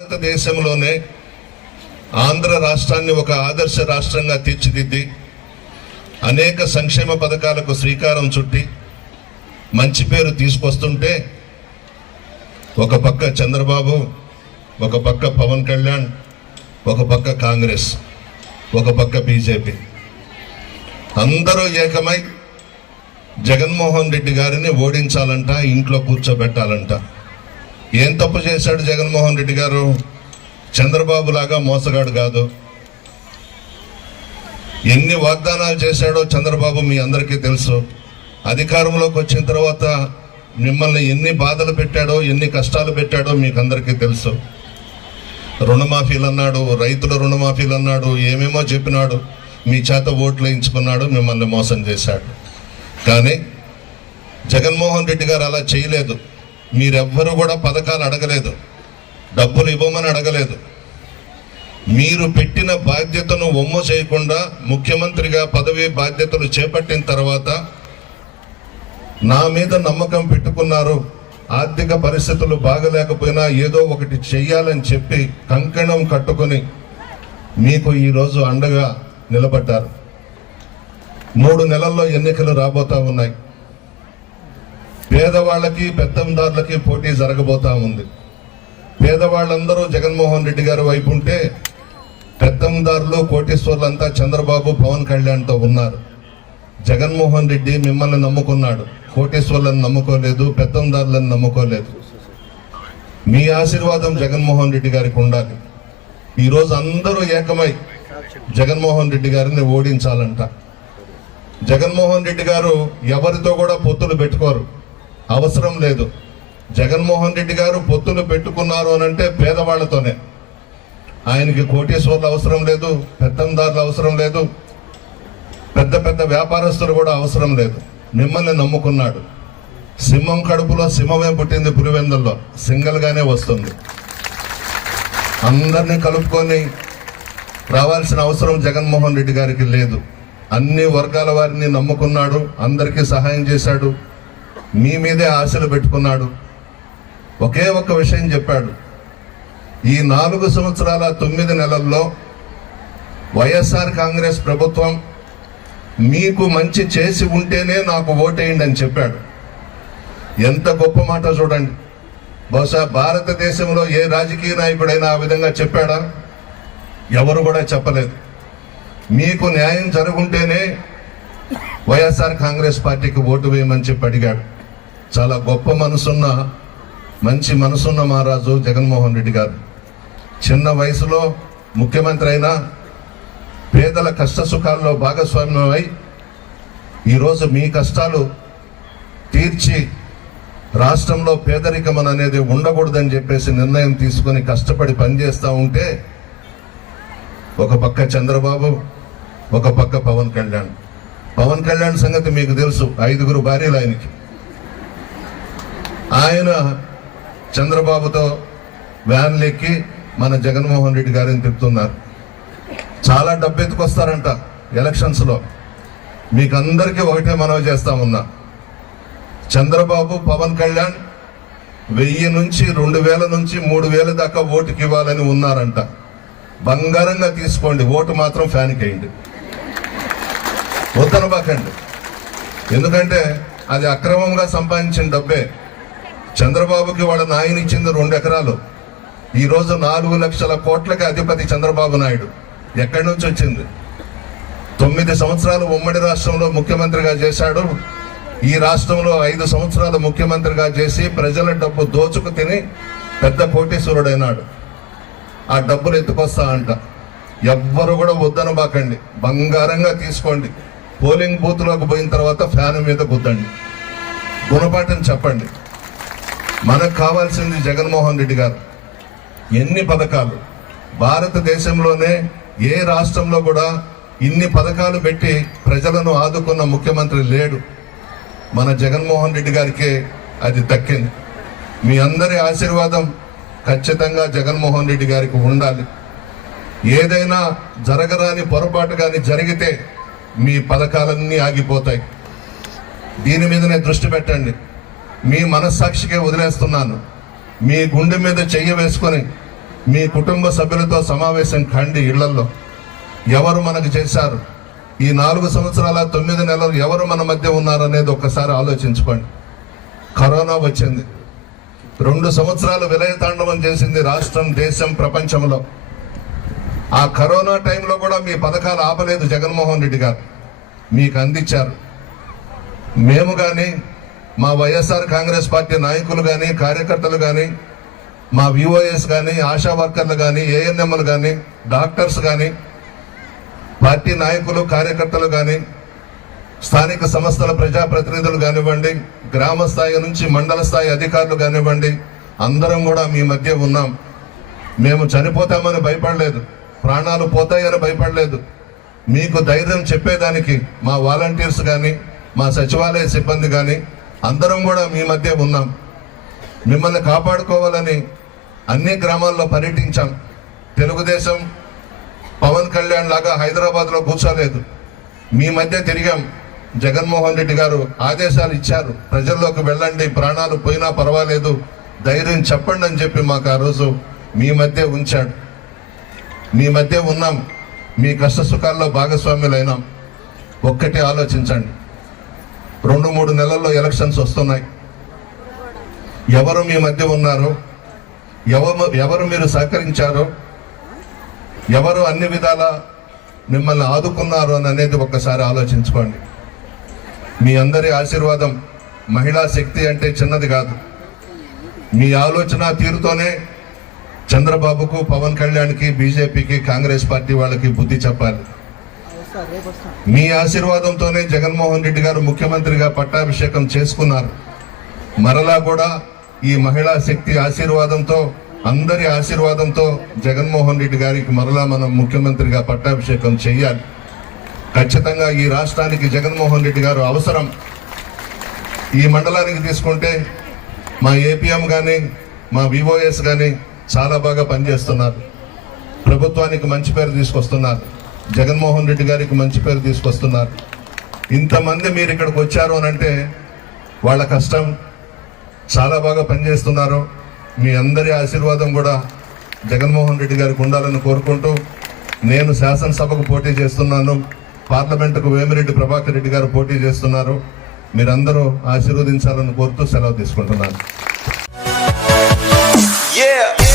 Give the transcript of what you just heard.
భారతదేశంలోనే ఆంధ్ర రాష్ట్రాన్ని ఒక ఆదర్శ రాష్ట్రంగా తీర్చిదిద్ది అనేక సంక్షేమ పథకాలకు శ్రీకారం చుట్టి మంచి పేరు తీసుకొస్తుంటే ఒక పక్క చంద్రబాబు ఒక పక్క పవన్ కళ్యాణ్ ఒక పక్క కాంగ్రెస్ ఒక పక్క బీజేపీ. అందరూ ఏకమై జగన్మోహన్ రెడ్డి గారిని ఓడించాలంట ఇంట్లో కూర్చోబెట్టాలంట. ఏం తప్పు చేశాడు జగన్మోహన్ రెడ్డి గారు? చంద్రబాబు లాగా మోసగాడు కాదు. ఎన్ని వాగ్దానాలు చేశాడో చంద్రబాబు మీ అందరికీ తెలుసు. అధికారంలోకి వచ్చిన తర్వాత మిమ్మల్ని ఎన్ని బాధలు పెట్టాడో ఎన్ని కష్టాలు పెట్టాడో మీకు అందరికీ తెలుసు. రుణమాఫీలు అన్నాడు రైతుల రుణమాఫీలు అన్నాడు ఏమేమో చెప్పినాడు మీ చేత ఓట్లు వేయించుకున్నాడు మిమ్మల్ని మోసం చేశాడు. కానీ జగన్మోహన్ రెడ్డి గారు అలా చేయలేదు. మీరెవ్వరూ కూడా పథకాలు అడగలేదు. డబ్బులు ఇవ్వమని అడగలేదు. మీరు పెట్టిన బాధ్యతను ఒమ్ము చేయకుండా ముఖ్యమంత్రిగా పదవి బాధ్యతలు చేపట్టిన తర్వాత నా మీద నమ్మకం పెట్టుకున్నారు. ఆర్థిక పరిస్థితులు బాగలేకపోయినా ఏదో ఒకటి చెయ్యాలని చెప్పి కంకణం కట్టుకొని మీకు ఈరోజు అండగా నిలబడ్డారు. మూడు నెలల్లో ఎన్నికలు రాబోతా ఉన్నాయి. పేదవాళ్ళకి పెద్దందారులకి పోటీ జరగబోతా ఉంది. పేదవాళ్ళందరూ జగన్మోహన్ రెడ్డి గారి వైపు ఉంటే పెద్దందారులు కోటీశ్వర్లంతా చంద్రబాబు పవన్ కళ్యాణ్తో ఉన్నారు. జగన్మోహన్ రెడ్డి మిమ్మల్ని నమ్ముకున్నాడు. కోటీశ్వర్లను నమ్ముకోలేదు పెత్తందారులను నమ్ముకోలేదు. మీ ఆశీర్వాదం జగన్మోహన్ రెడ్డి గారికి ఉండాలి. ఈరోజు అందరూ ఏకమై జగన్మోహన్ రెడ్డి గారిని ఓడించాలంట. జగన్మోహన్ రెడ్డి గారు ఎవరితో కూడా పొత్తులు పెట్టుకోరు. అవసరం లేదు. జగన్మోహన్ రెడ్డి గారు పొత్తులు పెట్టుకున్నారు అని అంటే పేదవాళ్ళతోనే. ఆయనకి కోటేశ్వర్లు అవసరం లేదు పెత్తందారులు అవసరం లేదు పెద్ద పెద్ద వ్యాపారస్తులు కూడా అవసరం లేదు. మిమ్మల్ని నమ్ముకున్నాడు. సింహం కడుపులో సింహమే పుట్టింది పులివెందుల్లో. సింగల్గానే వస్తుంది. అందరినీ కలుపుకొని రావాల్సిన అవసరం జగన్మోహన్ రెడ్డి గారికి లేదు. అన్ని వర్గాల వారిని నమ్ముకున్నాడు అందరికీ సహాయం చేశాడు. మీ మీదే ఆశలు పెట్టుకున్నాడు. ఒకే ఒక్క విషయం చెప్పాడు. ఈ నాలుగు సంవత్సరాల తొమ్మిది నెలల్లో వైఎస్ఆర్ కాంగ్రెస్ ప్రభుత్వం మీకు మంచి చేసి ఉంటేనే నాకు ఓటేయండి అని చెప్పాడు. ఎంత గొప్ప మాట చూడండి. బహుశా భారతదేశంలో ఏ రాజకీయ నాయకుడైనా ఆ విధంగా చెప్పాడా? ఎవరు కూడా చెప్పలేదు. మీకు న్యాయం జరుగుంటేనే వైఎస్ఆర్ కాంగ్రెస్ పార్టీకి ఓటు వేయమని చెప్పి అడిగాడు. చాలా గొప్ప మనసున్న మంచి మనసున్న మహారాజు జగన్మోహన్ రెడ్డి గారు. చిన్న వయసులో ముఖ్యమంత్రి అయినా పేదల కష్ట సుఖాల్లో భాగస్వామ్యమై ఈరోజు మీ కష్టాలు తీర్చి రాష్ట్రంలో పేదరికం అనేది ఉండకూడదని చెప్పేసి నిర్ణయం తీసుకొని కష్టపడి పనిచేస్తూ ఉంటే ఒక పక్క చంద్రబాబు ఒక పక్క పవన్ కళ్యాణ్. పవన్ కళ్యాణ్ సంగతి మీకు తెలుసు ఐదుగురు భార్యలు ఆయనకి. ఆయన చంద్రబాబుతో వ్యాన్లు ఎక్కి మన జగన్మోహన్ రెడ్డి గారిని తిప్పుతున్నారు. చాలా డబ్బు ఎత్తుకొస్తారంట ఎలక్షన్స్లో. మీకు అందరికీ ఒకటే మనవి చేస్తా ఉన్నా. చంద్రబాబు పవన్ కళ్యాణ్ వెయ్యి నుంచి రెండు వేల నుంచి మూడు వేల దాకా ఓటుకి ఇవ్వాలని ఉన్నారంట. బంగారంగా తీసుకోండి ఓటు మాత్రం ఫ్యాన్కి వేయండి. వద్దనబాకండి. ఎందుకంటే అది అక్రమంగా సంపాదించిన డబ్బే. చంద్రబాబుకి వాళ్ళ నాయన ఇచ్చింది రెండు ఎకరాలు. ఈరోజు నాలుగు లక్షల కోట్లకి అధిపతి చంద్రబాబు నాయుడు. ఎక్కడి నుంచి వచ్చింది? తొమ్మిది సంవత్సరాలు ఉమ్మడి రాష్ట్రంలో ముఖ్యమంత్రిగా చేశాడు. ఈ రాష్ట్రంలో ఐదు సంవత్సరాలు ముఖ్యమంత్రిగా చేసి ప్రజల డబ్బు దోచుకు తిని పెద్ద కోటీశ్వరుడైనాడు. ఆ డబ్బులు ఎత్తుకొస్తా అంట. ఎవ్వరు కూడా వద్దనబాకండి బంగారంగా తీసుకోండి. పోలింగ్ బూత్లోకి పోయిన తర్వాత ఫ్యాన్ మీద గుద్దండి గుణపాఠం చెప్పండి. మనకు కావాల్సింది జగన్మోహన్ రెడ్డి గారు. ఎన్ని పథకాలు? భారతదేశంలోనే ఏ రాష్ట్రంలో కూడా ఇన్ని పథకాలు పెట్టి ప్రజలను ఆదుకున్న ముఖ్యమంత్రి లేడు. మన జగన్మోహన్ రెడ్డి గారికే అది దక్కింది. మీ అందరి ఆశీర్వాదం ఖచ్చితంగా జగన్మోహన్ రెడ్డి గారికి ఉండాలి. ఏదైనా జరగరాని పొరపాటు కానీ జరిగితే మీ పథకాలన్నీ ఆగిపోతాయి. దీని మీదనే దృష్టి పెట్టండి. మీ మనస్సాక్షికే వదిలేస్తున్నాను. మీ గుండె మీద చెయ్యి వేసుకొని మీ కుటుంబ సభ్యులతో సమావేశం కండి ఇళ్ళలో ఎవరు మనకు చేశారు? ఈ నాలుగు సంవత్సరాల తొమ్మిది నెలలు ఎవరు మన మధ్య ఉన్నారనేది ఒక్కసారి ఆలోచించుకోండి. కరోనా వచ్చింది. రెండు సంవత్సరాలు విలయతాండవం చేసింది రాష్ట్రం దేశం ప్రపంచంలో. ఆ కరోనా టైంలో కూడా మీ పథకాలు ఆపలేదు జగన్మోహన్ రెడ్డి గారు. మీకు అందించారు. మేము కానీ మా వైఎస్ఆర్ కాంగ్రెస్ పార్టీ నాయకులు కానీ కార్యకర్తలు కానీ మా విఓఎస్ కానీ ఆశా వర్కర్లు కానీ ఏఎన్ఎంలు కానీ డాక్టర్స్ కానీ పార్టీ నాయకులు కార్యకర్తలు కానీ స్థానిక సంస్థల ప్రజాప్రతినిధులు కానివ్వండి గ్రామ స్థాయి నుంచి మండల స్థాయి అధికారులు కానివ్వండి అందరం కూడా మీ మధ్య ఉన్నాం. మేము చనిపోతామని భయపడలేదు. ప్రాణాలు పోతాయని భయపడలేదు. మీకు ధైర్యం చెప్పేదానికి మా వాలంటీర్స్ కానీ మా సచివాలయ సిబ్బంది కానీ అందరం కూడా మీ మధ్య ఉన్నాం. మిమ్మల్ని కాపాడుకోవాలని అన్ని గ్రామాల్లో పర్యటించాం. తెలుగుదేశం పవన్ కళ్యాణ్ లాగా హైదరాబాద్లో కూర్చోలేదు. మీ మధ్య తిరిగాం. జగన్మోహన్ రెడ్డి గారు ఆదేశాలు ఇచ్చారు. ప్రజల్లోకి వెళ్ళండి ప్రాణాలు పోయినా పర్వాలేదు. ధైర్యం చెప్పండి అని చెప్పి మాకు ఆ రోజు మీ మధ్య ఉంచాడు. మీ మధ్య ఉన్నాం. మీ కష్ట సుఖాల్లో భాగస్వాములైనాం. ఒక్కటే ఆలోచించండి. రెండు మూడు నెలల్లో ఎలక్షన్స్ వస్తున్నాయి. ఎవరు మీ మధ్య ఉన్నారో ఎవరు ఎవరు మీరు సహకరించారో ఎవరు అన్ని విధాల మిమ్మల్ని ఆదుకున్నారు అని అనేది ఒక్కసారి ఆలోచించుకోండి. మీ అందరి ఆశీర్వాదం మహిళా శక్తి అంటే చిన్నది కాదు. మీ ఆలోచన తీరుతోనే చంద్రబాబుకు పవన్ కళ్యాణ్కి బీజేపీకి కాంగ్రెస్ పార్టీ వాళ్ళకి బుద్ధి చెప్పాలి. మీ ఆశీర్వాదంతోనే జగన్మోహన్ రెడ్డి గారు ముఖ్యమంత్రిగా పట్టాభిషేకం చేసుకున్నారు. మరలా కూడా ఈ మహిళా శక్తి ఆశీర్వాదంతో అందరి ఆశీర్వాదంతో జగన్మోహన్ రెడ్డి గారికి మరలా మనం ముఖ్యమంత్రిగా పట్టాభిషేకం చేయాలి. ఖచ్చితంగా ఈ రాష్ట్రానికి జగన్మోహన్ రెడ్డి గారు అవసరం. ఈ మండలానికి తీసుకుంటే మా ఏపీఎం కానీ మా వివోఎస్ కానీ చాలా బాగా పనిచేస్తున్నారు. ప్రభుత్వానికి మంచి పేరు తీసుకొస్తున్నారు. జగన్మోహన్ రెడ్డి గారికి మంచి పేరు తీసుకొస్తున్నారు. ఇంతమంది మీరు ఇక్కడికి వచ్చారు అని అంటే వాళ్ళ కష్టం చాలా బాగా పనిచేస్తున్నారు. మీ అందరి ఆశీర్వాదం కూడా జగన్మోహన్ రెడ్డి గారికి ఉండాలని కోరుకుంటూ నేను శాసనసభకు పోటీ చేస్తున్నాను. పార్లమెంటుకు వేమిరెడ్డి ప్రభాకర్ రెడ్డి గారు పోటీ చేస్తున్నారు. మీరందరూ ఆశీర్వదించాలని కోరుతూ సెలవు తీసుకుంటున్నాను. Yeah.